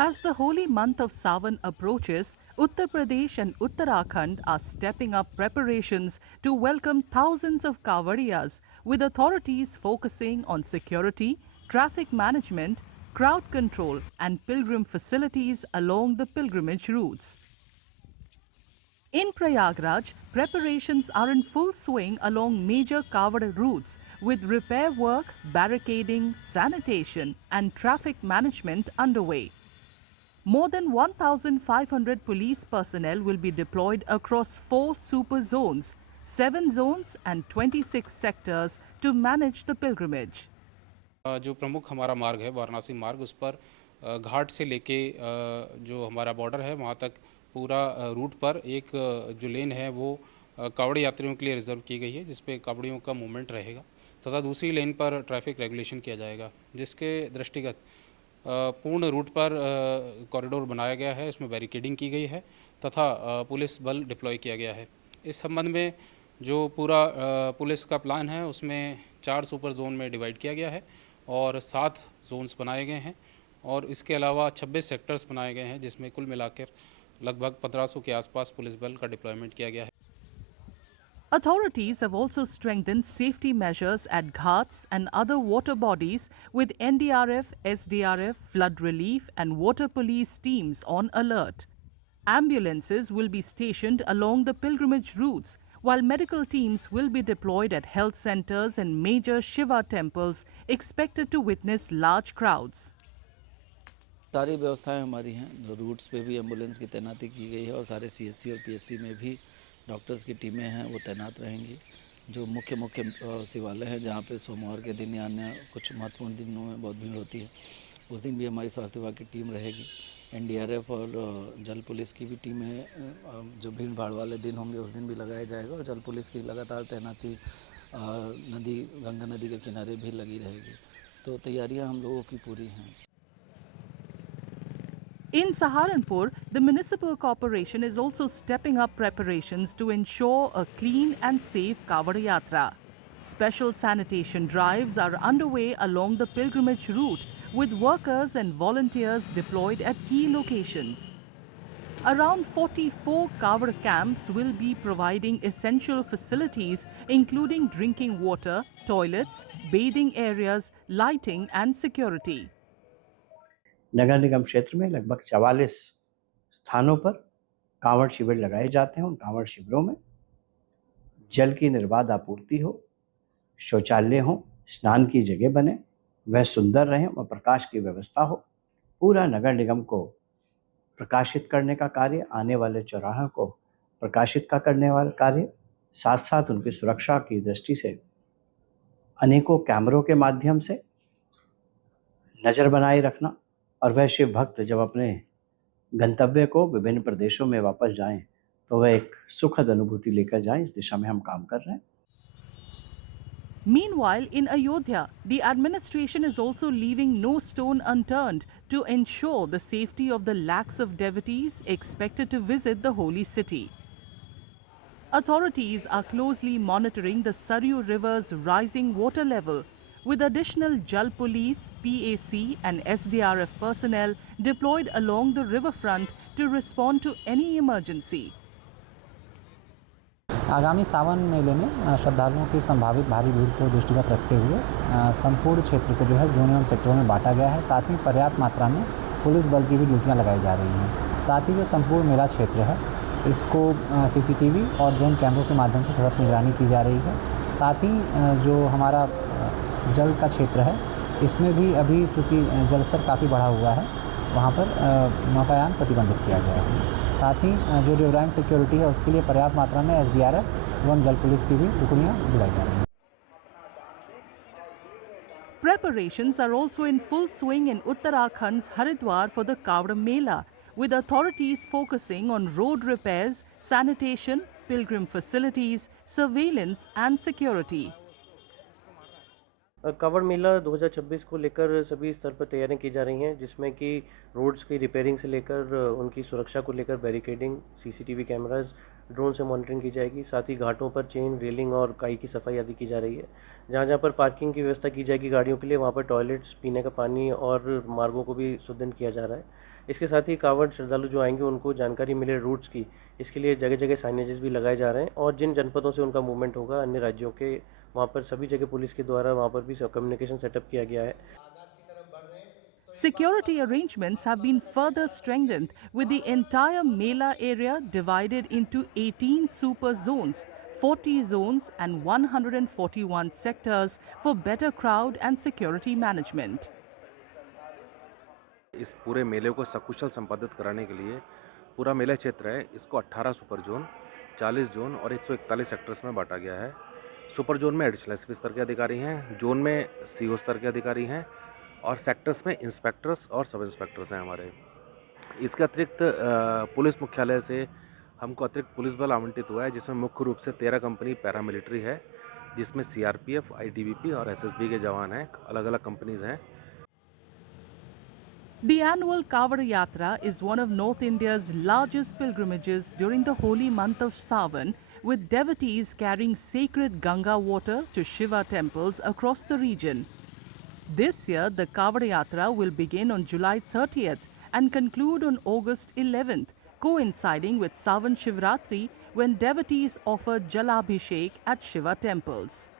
As the holy month of Sawan approaches, Uttar Pradesh and Uttarakhand are stepping up preparations to welcome thousands of Kawadiyas, with authorities focusing on security, traffic management, crowd control, and pilgrim facilities along the pilgrimage routes. In Prayagraj, preparations are in full swing along major Kavada routes with repair work, barricading, sanitation, and traffic management underway. More than 1,500 police personnel will be deployed across 4 super zones, 7 zones, and 26 sectors to manage the pilgrimage. जो प्रमुख हमारा मार्ग है वाराणसी मार्ग, उस पर घाट से लेके जो हमारा बॉर्डर है वहाँ तक पूरा रूट पर एक जो लेन है वो कावड़ यात्रियों के लिए रिजर्व की गई है, जिस पे कावड़ियों का मूवमेंट रहेगा, तथा दूसरी लेन पर ट्रैफिक रेगुलेशन किया जाएगा, जिसके दृष्टिगत पूर्ण रूट पर कॉरिडोर बनाया गया है, इसमें बैरिकेडिंग की गई है तथा पुलिस बल डिप्लॉय किया गया है। इस संबंध में जो पूरा पुलिस का प्लान है उसमें 4 सुपर जोन में डिवाइड किया गया है और 7 जोन्स बनाए गए हैं और इसके अलावा 26 सेक्टर्स बनाए गए हैं, जिसमें कुल मिलाकर लगभग 1500 के आसपास पुलिस बल का डिप्लॉयमेंट किया गया है। Authorities have also strengthened safety measures at ghats and other water bodies with NDRF, SDRF, flood relief, and water police teams on alert. Ambulances will be stationed along the pilgrimage routes, while medical teams will be deployed at health centers and major Shiva temples expected to witness large crowds. सारी व्यवस्थाएं हमारी हैं, roots पे भी ambulance की तैनाती की गई है और सारे सीएचसी और पीएचसी में भी डॉक्टर्स की टीमें हैं, वो तैनात रहेंगी। जो मुख्य शिवालय हैं जहाँ पे सोमवार के दिन या अन्य कुछ महत्वपूर्ण दिनों में बहुत भीड़ होती है, उस दिन भी हमारी स्वास्थ्य विभाग की टीम रहेगी। एनडीआरएफ और जल पुलिस की भी टीमें जो भीड़ भाड़ वाले दिन होंगे उस दिन भी लगाया जाएगा और जल पुलिस की लगातार तैनाती गंगा नदी के किनारे भी लगी रहेगी। तो तैयारियाँ हम लोगों की पूरी हैं। In Saharanpur, the municipal corporation is also stepping up preparations to ensure a clean and safe Kavada Yatra. Special sanitation drives are underway along the pilgrimage route with workers and volunteers deployed at key locations. Around 44 Kavada camps will be providing essential facilities including drinking water, toilets, bathing areas, lighting and security. नगर निगम क्षेत्र में लगभग 44 स्थानों पर कांवड़ शिविर लगाए जाते हैं। उन कांवड़ शिविरों में जल की निर्बाध आपूर्ति हो, शौचालय हो, स्नान की जगह बने, वह सुंदर रहें और प्रकाश की व्यवस्था हो। पूरा नगर निगम को प्रकाशित करने का कार्य, आने वाले चौराहों को प्रकाशित करने वाला कार्य, साथ साथ उनकी सुरक्षा की दृष्टि से अनेकों कैमरों के माध्यम से नज़र बनाए रखना और वह शिव भक्त जब अपने गंतव्य को विभिन्न प्रदेशों में वापस जाएं तो वह एक सुखद अनुभूति लेकर जाएं, इस दिशा में हम काम कर रहे हैं। Meanwhile, in Ayodhya, the administration is also leaving no stone unturned to ensure the safety of the lakhs of devotees expected to visit the holy city. Authorities are closely monitoring the Saryu River's rising water level, with additional Jal Police, PAC and SDRF personnel deployed along the riverfront to respond to any emergency. आगामी सावन मेले में श्रद्धालुओं की संभावित भारी भीड़ को दृष्टिगत रखते हुए संपूर्ण क्षेत्र को जो है जोन एवं सेक्टरों में बांटा गया है। साथ ही पर्याप्त मात्रा में पुलिस बल की भी ड्यूटियाँ लगाई जा रही हैं। साथ ही जो संपूर्ण मेला क्षेत्र है इसको सीसीटीवी और ड्रोन कैमरों के माध्यम से सतत निगरानी की जा रही है। साथ ही जो हमारा जल का क्षेत्र है इसमें भी अभी चूँकि जल स्तर काफ़ी बढ़ा हुआ है, वहाँ पर नौकायान प्रतिबंधित किया गया है। साथ ही जो रिवराइन सिक्योरिटी है उसके लिए पर्याप्त मात्रा में एसडीआरएफ एवं जल पुलिस की भी टुकड़ियाँ बुलाई जा रही हैं। Preparations are also in full swing in Uttarakhand's Haridwar for the Kavda Mela, with authorities focusing on road repairs, sanitation, pilgrim facilities, surveillance and security. कावड़ मेला 2026 को लेकर सभी स्तर पर तैयारियां की जा रही हैं, जिसमें कि रोड्स की रिपेयरिंग से लेकर उनकी सुरक्षा को लेकर बैरिकेडिंग, सीसीटीवी कैमरास, ड्रोन से मॉनिटरिंग की जाएगी। साथ ही घाटों पर चेन रेलिंग और काई की सफाई आदि की जा रही है, जहाँ जहाँ पर पार्किंग की व्यवस्था की जाएगी गाड़ियों के लिए, वहाँ पर टॉयलेट्स, पीने का पानी और मार्गों को भी सुदृढ़ किया जा रहा है। इसके साथ ही कांवड़ श्रद्धालु जो आएंगे उनको जानकारी मिले रूट्स की, इसके लिए जगह जगह साइनेजेस भी लगाए जा रहे हैं और जिन जनपदों से उनका मूवमेंट होगा अन्य राज्यों के, वहाँ पर सभी जगह पुलिस के द्वारा वहाँ पर भी कम्युनिकेशन सेटअप किया गया है। Security arrangements have been further strengthened with the entire Mela area divided into 18 super zones, 40 zones and 141 sectors for better crowd and security management. इस पूरे मेले को सकुशल संपादित कराने के लिए पूरा मेला क्षेत्र है, इसको 18 सुपर जोन, 40 जोन और 141 सेक्टर्स में बांटा गया है। सुपर जोन में एडिशनल एसपी स्तर के अधिकारी हैं, जोन में सीओ स्तर के अधिकारी हैं और सेक्टर्स में इंस्पेक्टर्स और सब इंस्पेक्टर्स हैं हमारे। इसके अतिरिक्त पुलिस मुख्यालय से हमको अतिरिक्त पुलिस बल आवंटित हुआ है, जिसमें मुख्य रूप से 13 कंपनी पैरामिलिट्री है, जिसमें सीआरपीएफ, आईटीबीपी और एसएसबी के जवान हैं, अलग अलग कंपनीज हैं। The annual Kavada Yatra is one of North India's largest pilgrimages during the holy month of Sawan, with devotees carrying sacred Ganga water to Shiva temples across the region. This year, the Kavada Yatra will begin on July 30th and conclude on August 11th, coinciding with Sawan Shivratri, when devotees offer Jalabhishek at Shiva temples.